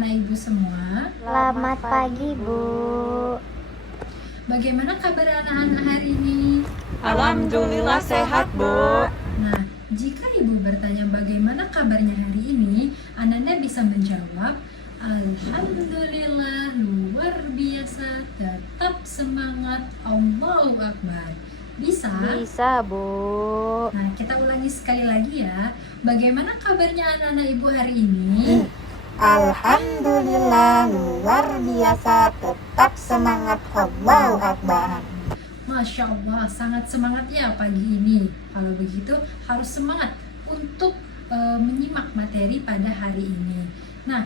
anak-anak ibu semua. Selamat pagi, Bu. Bagaimana kabar anak-anak hari ini? Alhamdulillah sehat, Bu. Nah, jika ibu bertanya bagaimana kabarnya hari ini, anak-anak bisa menjawab, Alhamdulillah, luar biasa, tetap semangat, Allahu Akbar. Bisa? Bisa, Bu. Nah, kita ulangi sekali lagi ya. Bagaimana kabarnya anak-anak ibu hari ini? Alhamdulillah luar biasa, tetap semangat, Allahu Akbar. Masya Allah, sangat semangat ya pagi ini. Kalau begitu harus semangat untuk menyimak materi pada hari ini. Nah,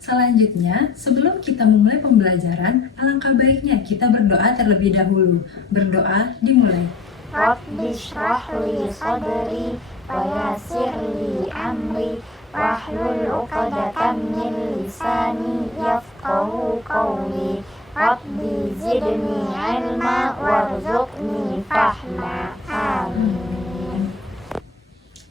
selanjutnya sebelum kita memulai pembelajaran, alangkah baiknya kita berdoa terlebih dahulu. Berdoa dimulai. Rabbi shrah li sadri wa yassir li amri wahlul 'uqdatam min lisani yafqahu qawli. Rabbi zidni ilma warzuqni fahma. Amin.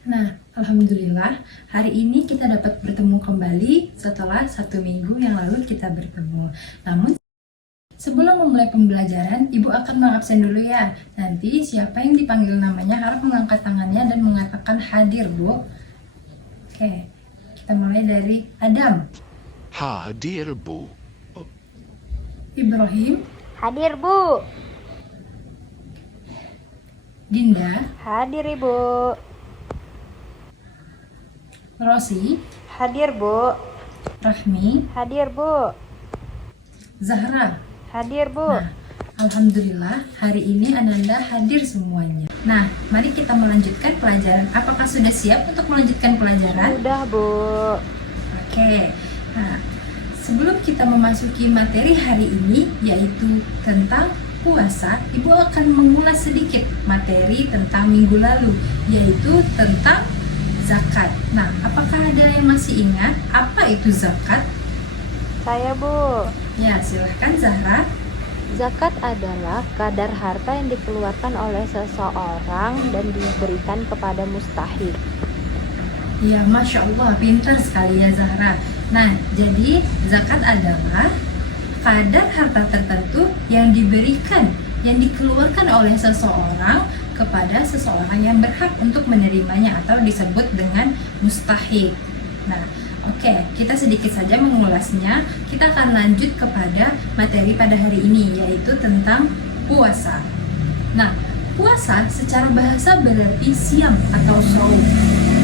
Nah, Alhamdulillah, hari ini kita dapat bertemu kembali setelah 1 minggu yang lalu kita bertemu. Namun, sebelum memulai pembelajaran, Ibu akan mengabsen dulu ya. Nanti siapa yang dipanggil namanya harus mengangkat tangannya dan mengatakan hadir, Bu. Oke, kita mulai dari Adam. Hadir, Bu. Ibrahim. Hadir, Bu. Dinda. Hadir, Ibu. Rosi. Hadir, Bu. Rahmi. Hadir, Bu. Zahra. Hadir, Bu. Nah, Alhamdulillah hari ini Ananda hadir semuanya. Nah, mari kita melanjutkan pelajaran. Apakah sudah siap untuk melanjutkan pelajaran? Sudah, Bu. Oke. Nah, sebelum kita memasuki materi hari ini, yaitu tentang puasa, Ibu akan mengulas sedikit materi tentang minggu lalu, yaitu tentang zakat. Nah, apakah ada yang masih ingat apa itu zakat? Saya, Bu. Ya, silahkan Zahra. Zakat adalah kadar harta yang dikeluarkan oleh seseorang dan diberikan kepada mustahik. Ya, Masya Allah, pintar sekali ya Zahra. Nah, jadi zakat adalah kadar harta tertentu yang diberikan, yang dikeluarkan oleh seseorang kepada seseorang yang berhak untuk menerimanya atau disebut dengan mustahik. Nah, kita sedikit saja mengulasnya. Kita akan lanjut kepada materi pada hari ini, yaitu tentang puasa. Nah, puasa secara bahasa berarti siam atau shaum,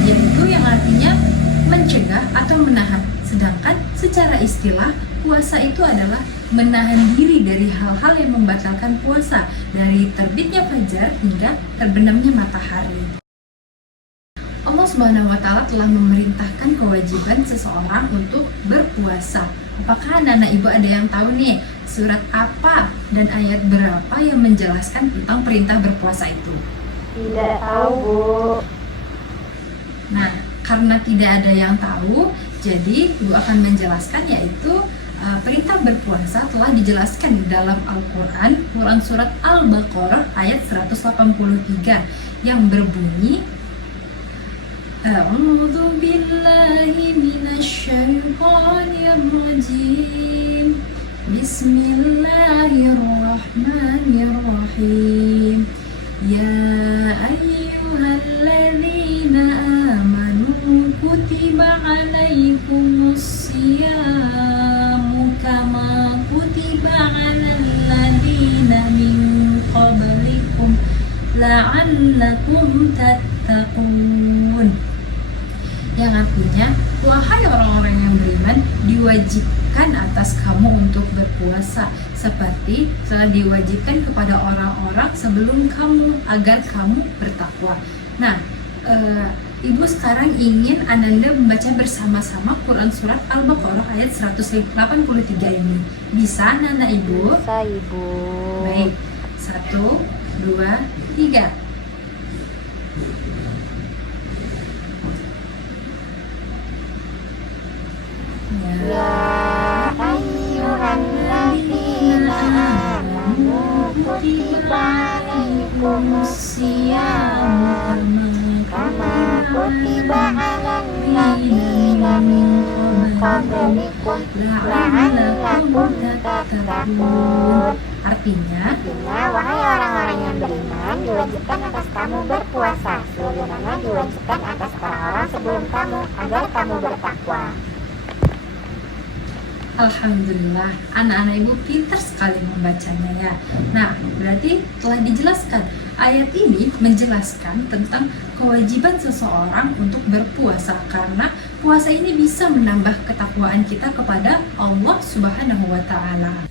yaitu yang artinya mencegah atau menahan. Sedangkan secara istilah, puasa itu adalah menahan diri dari hal-hal yang membatalkan puasa, dari terbitnya fajar hingga terbenamnya matahari. Allah Subhanahu wa Ta'ala telah memerintahkan kewajiban seseorang untuk berpuasa. Apakah anak-anak ibu ada yang tahu nih surat apa dan ayat berapa yang menjelaskan tentang perintah berpuasa itu? Tidak tahu, Bu. Nah, karena tidak ada yang tahu, jadi Ibu akan menjelaskan, yaitu perintah berpuasa telah dijelaskan di dalam Al-Quran, Quran surat Al-Baqarah ayat 183 yang berbunyi, A'udzu billahi minasy syaithanir rajim. Bismillahirrahmanirrahim. Ya ayyuhalladzina amanu kutiba alaikumus siyamu kama kutiba alal ladzina min qablikum la'allakum tattaqun. Yang artinya, wahai orang-orang yang beriman, diwajibkan atas kamu untuk berpuasa seperti telah diwajibkan kepada orang-orang sebelum kamu agar kamu bertakwa. Nah, Ibu sekarang ingin Ananda membaca bersama-sama Quran surat Al-Baqarah ayat 183 ini. Bisa anak-anak Ibu? Bisa, Ibu. Baik, 1, 2, 3. Ya ayyuhalladzina amanu kutiba alaikumus siyamu kama kutiba alal ladzina min qablikum la'allakum tattaqun. Artinya, wahai orang-orang yang beriman, diwajibkan atas kamu berpuasa sebagaimana diwajibkan atas orang-orang sebelum kamu, agar kamu bertakwa. alhamdulillah, anak-anak ibu pintar sekali membacanya ya. Nah, berarti telah dijelaskan. Ayat ini menjelaskan tentang kewajiban seseorang untuk berpuasa, karena puasa ini bisa menambah ketakwaan kita kepada Allah Subhanahu wa Ta'ala.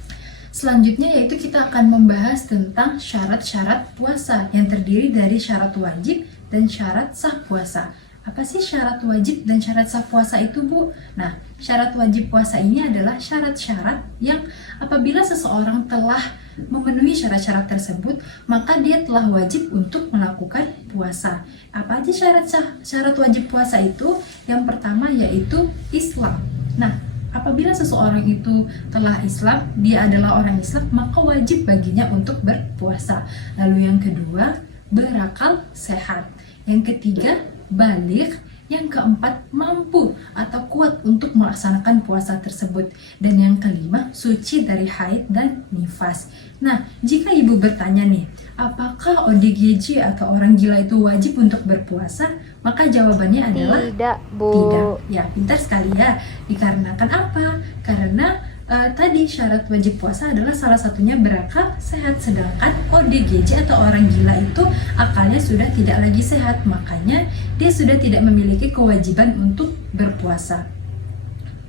Selanjutnya yaitu kita akan membahas tentang syarat-syarat puasa yang terdiri dari syarat wajib dan syarat sah puasa. Apa sih syarat wajib dan syarat sah puasa itu, Bu? Nah, syarat wajib puasa ini adalah syarat-syarat yang apabila seseorang telah memenuhi syarat-syarat tersebut, maka dia telah wajib untuk melakukan puasa. Apa aja syarat wajib puasa itu? Yang pertama yaitu Islam. Nah, apabila seseorang itu telah Islam, dia adalah orang Islam, maka wajib baginya untuk berpuasa. Lalu yang kedua, berakal sehat. Yang ketiga, baligh. Yang keempat, mampu atau kuat untuk melaksanakan puasa tersebut. Dan yang kelima, suci dari haid dan nifas. Nah, jika ibu bertanya nih, apakah ODGJ atau orang gila itu wajib untuk berpuasa? Maka jawabannya adalah Tidak, Bu. tidak. Ya, pintar sekali ya. Dikarenakan apa? Karena tadi syarat wajib puasa adalah salah satunya berakal sehat, sedangkan ODGJ atau orang gila itu akalnya sudah tidak lagi sehat, makanya dia sudah tidak memiliki kewajiban untuk berpuasa.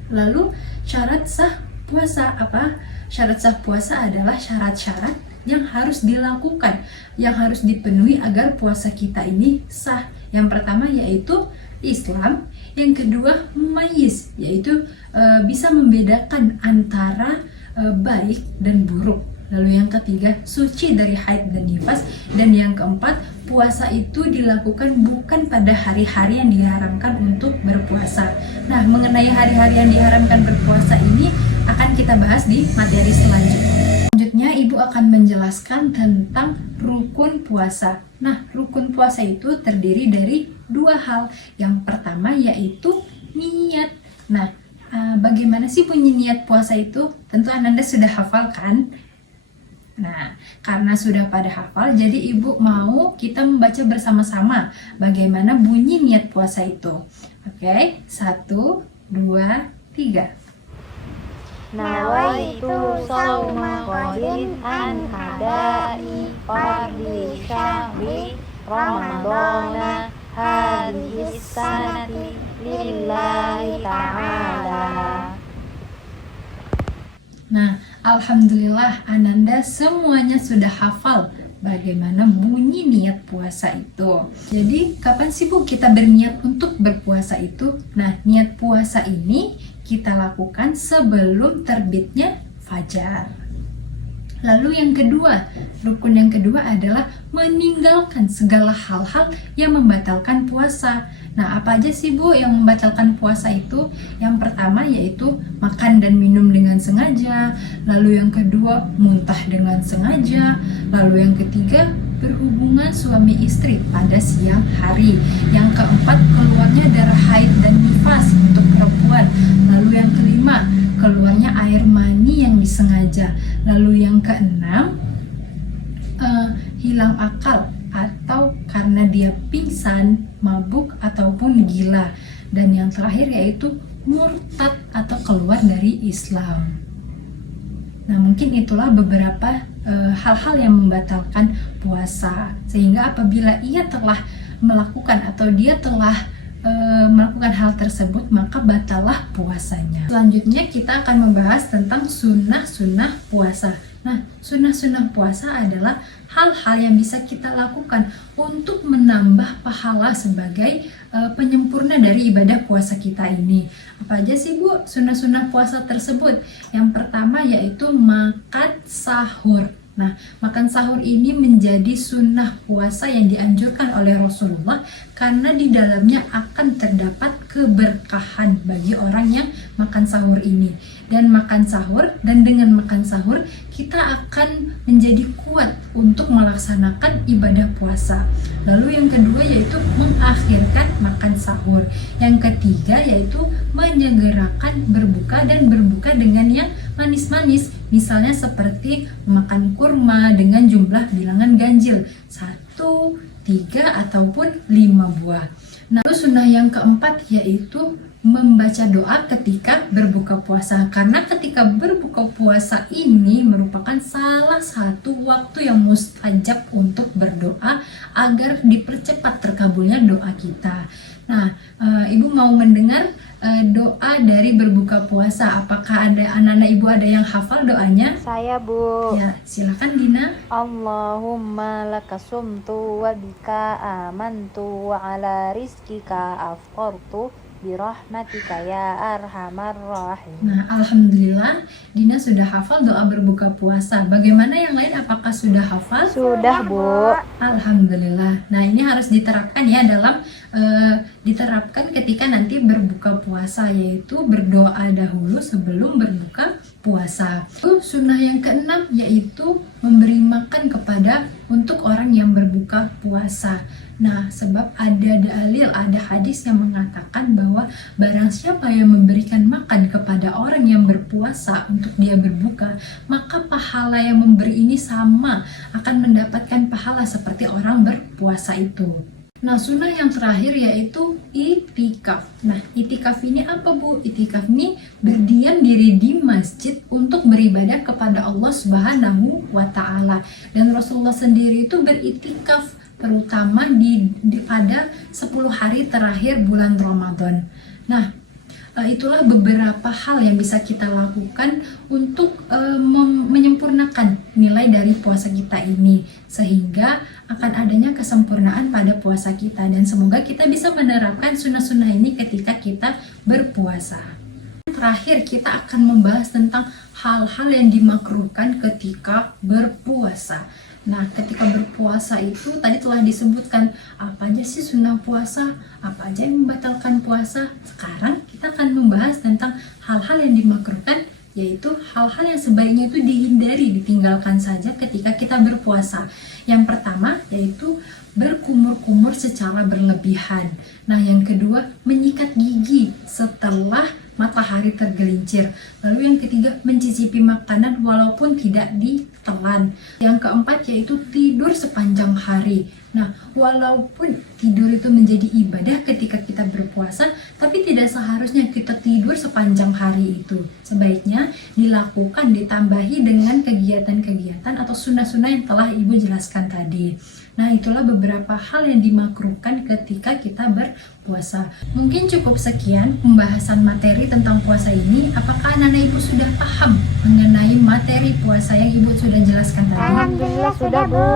Lalu syarat sah puasa apa? Syarat sah puasa adalah syarat-syarat yang harus dilakukan, yang harus dipenuhi agar puasa kita ini sah. Yang pertama yaitu Islam, yang kedua mumayyiz, yaitu bisa membedakan antara baik dan buruk. Lalu yang ketiga, suci dari haid dan nifas, dan yang keempat, puasa itu dilakukan bukan pada hari-hari yang diharamkan untuk berpuasa. Nah, mengenai hari-hari yang diharamkan berpuasa ini akan kita bahas di materi selanjutnya. Selanjutnya, Ibu akan menjelaskan tentang rukun puasa. Nah, rukun puasa itu terdiri dari dua hal. Yang pertama yaitu niat. Nah, bagaimana sih bunyi niat puasa itu? Tentu Ananda sudah hafal kan? Nah, karena sudah pada hafal, jadi Ibu mau kita membaca bersama-sama bagaimana bunyi niat puasa itu. Oke, 1, 2, 3. Nawaitu sauma qadin an hadai fardhi syahri ramadana hadhihi sanati lillahi ta'ala. Nah, alhamdulillah Ananda semuanya sudah hafal bagaimana bunyi niat puasa itu. Jadi, kapan sih Bu kita berniat untuk berpuasa itu? Nah, niat puasa ini kita lakukan sebelum terbitnya fajar. Lalu yang kedua, rukun yang kedua adalah meninggalkan segala hal-hal yang membatalkan puasa. Nah, apa aja sih Bu yang membatalkan puasa itu? Yang pertama yaitu makan dan minum dengan sengaja. Lalu yang kedua, muntah dengan sengaja. Lalu yang ketiga, berhubungan suami istri pada siang hari. Yang keempat, keluarnya darah haid dan nifas untuk perempuan. Lalu yang kelima, keluarnya air mani yang disengaja. Lalu yang keenam, hilang akal atau karena dia pingsan, mabuk ataupun gila. Dan yang terakhir yaitu murtad atau keluar dari Islam. Nah, mungkin itulah beberapa hal-hal yang membatalkan puasa. Sehingga apabila ia telah melakukan atau dia telah melakukan hal tersebut, maka batallah puasanya. Selanjutnya kita akan membahas tentang sunnah-sunnah puasa. Nah, sunnah-sunnah puasa adalah hal-hal yang bisa kita lakukan untuk menambah pahala sebagai penyempurna dari ibadah puasa kita ini. Apa aja sih Bu sunnah-sunnah puasa tersebut? Yang pertama yaitu makan sahur. Nah, makan sahur ini menjadi sunnah puasa yang dianjurkan oleh Rasulullah karena di dalamnya akan terdapat keberkahan bagi orang yang makan sahur ini. dan makan sahur, dan dengan makan sahur kita akan menjadi kuat untuk melaksanakan ibadah puasa. Lalu yang kedua yaitu mengakhirkan makan sahur. Yang ketiga yaitu menyegerakan berbuka dan berbuka dengan yang manis-manis, misalnya seperti makan kurma dengan jumlah bilangan ganjil 1, 3 ataupun 5 buah. Nah, sunnah yang keempat yaitu membaca doa ketika berbuka puasa, karena ketika berbuka puasa ini merupakan salah satu waktu yang mustajab untuk berdoa agar dipercepat terkabulnya doa kita. Nah, Ibu mau mendengar doa dari berbuka puasa. Apakah ada anak-anak Ibu ada yang hafal doanya? Saya, Bu. Ya, silakan Dina. Allahumma lakasumtu wa bika amantu wa ala rizkika afqartu birahmatika ya arhamar rahim. Nah, alhamdulillah Dina sudah hafal doa berbuka puasa. Bagaimana yang lain? Apakah sudah hafal? Sudah, Bu. Alhamdulillah. Nah, ini harus diterapkan ya dalam diterapkan ketika nanti berbuka puasa, yaitu berdoa dahulu sebelum berbuka puasa. Sunnah yang keenam yaitu memberi makan kepada untuk orang yang berbuka puasa. Nah, sebab ada dalil, ada hadis yang mengatakan bahwa barang siapa yang memberikan makan kepada orang yang berpuasa untuk dia berbuka, maka pahala yang memberi ini sama, akan mendapatkan pahala seperti orang berpuasa itu. Nah, sunnah yang terakhir yaitu itikaf. Nah, itikaf ini apa, Bu? Itikaf ini berdiam diri di masjid untuk beribadah kepada Allah Subhanahu wa Ta'ala. Dan Rasulullah sendiri itu beritikaf terutama pada 10 hari terakhir bulan Ramadan. Nah, itulah beberapa hal yang bisa kita lakukan untuk menyempurnakan nilai dari puasa kita ini, sehingga akan adanya kesempurnaan pada puasa kita, dan semoga kita bisa menerapkan sunnah-sunnah ini ketika kita berpuasa. Terakhir, kita akan membahas tentang hal-hal yang dimakruhkan ketika berpuasa. Nah, ketika berpuasa itu tadi telah disebutkan apa aja sih sunnah puasa, apa aja yang membatalkan puasa. Sekarang kita akan membahas tentang hal-hal yang dimakruhkan, yaitu hal-hal yang sebaiknya itu dihindari, ditinggalkan saja ketika kita berpuasa. Yang pertama yaitu berkumur-kumur secara berlebihan. Nah, yang kedua menyikat gigi setelah matahari tergelincir. Lalu yang ketiga mencicipi makanan walaupun tidak ditelan. Yang keempat yaitu tidur sepanjang hari. Nah, walaupun tidur itu menjadi ibadah ketika kita berpuasa, tapi tidak seharusnya kita tidur sepanjang hari itu. Sebaiknya dilakukan ditambahi dengan kegiatan-kegiatan atau sunnah-sunnah yang telah Ibu jelaskan tadi. Nah, itulah beberapa hal yang dimakruhkan ketika kita berpuasa. Mungkin cukup sekian pembahasan materi tentang puasa ini. Apakah anak-anak Ibu sudah paham mengenai materi puasa yang Ibu sudah jelaskan tadi? Alhamdulillah sudah, Bu.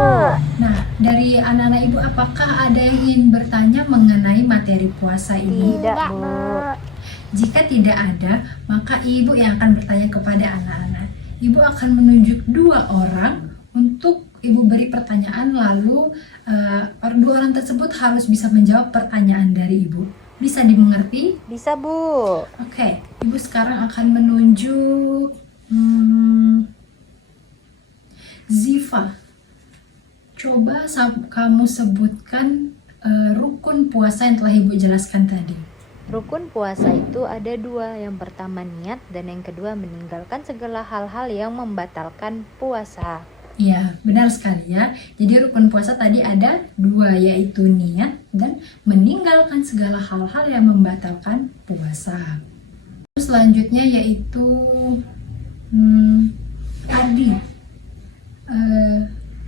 Nah, dari anak-anak Ibu, apakah ada yang ingin bertanya mengenai materi puasa ini? Tidak, Bu. Jika tidak ada, maka Ibu yang akan bertanya kepada anak-anak. Ibu akan menunjuk 2 orang untuk Ibu beri pertanyaan, lalu 2 orang tersebut harus bisa menjawab pertanyaan dari Ibu. Bisa dimengerti? Bisa, Bu. Oke, Ibu sekarang akan menunjuk Ziva. Coba kamu sebutkan rukun puasa yang telah Ibu jelaskan tadi. Rukun puasa itu ada 2. Yang pertama niat, dan yang kedua meninggalkan segala hal-hal yang membatalkan puasa. Ya, benar sekali ya. Jadi rukun puasa tadi ada 2, yaitu niat dan meninggalkan segala hal-hal yang membatalkan puasa. Selanjutnya yaitu Adi.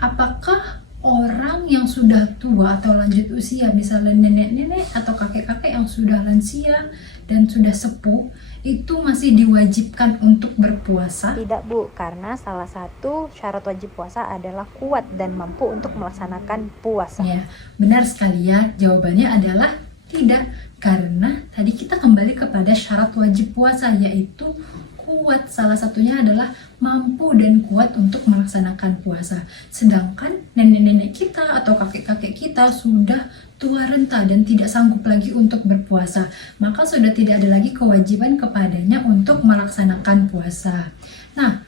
Apakah orang yang sudah tua atau lanjut usia, misalnya nenek-nenek atau kakek-kakek yang sudah lansia dan sudah sepuh, itu masih diwajibkan untuk berpuasa? Tidak, Bu, karena salah satu syarat wajib puasa adalah kuat dan mampu untuk melaksanakan puasa. Ya, benar sekali ya. Jawabannya adalah tidak, karena tadi kita kembali kepada syarat wajib puasa, yaitu kuat. Salah satunya adalah mampu dan kuat untuk melaksanakan puasa. Sedangkan nenek-nenek kita atau kakek-kakek kita sudah tua renta dan tidak sanggup lagi untuk berpuasa, maka sudah tidak ada lagi kewajiban kepadanya untuk melaksanakan puasa. Nah,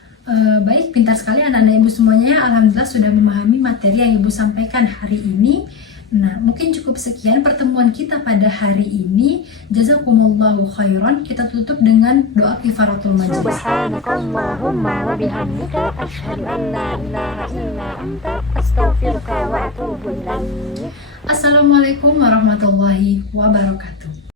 baik, pintar sekali anak-anak ibu semuanya ya. Alhamdulillah sudah memahami materi yang ibu sampaikan hari ini. Nah, mungkin cukup sekian pertemuan kita pada hari ini. Jazakumullahu khairan. Kita tutup dengan doa kifaratul majlis. Subhanakallahumma wa bihamdika asyhadu an la ilaha illa anta astaghfiruka wa atubu ilaik. Assalamualaikum warahmatullahi wabarakatuh.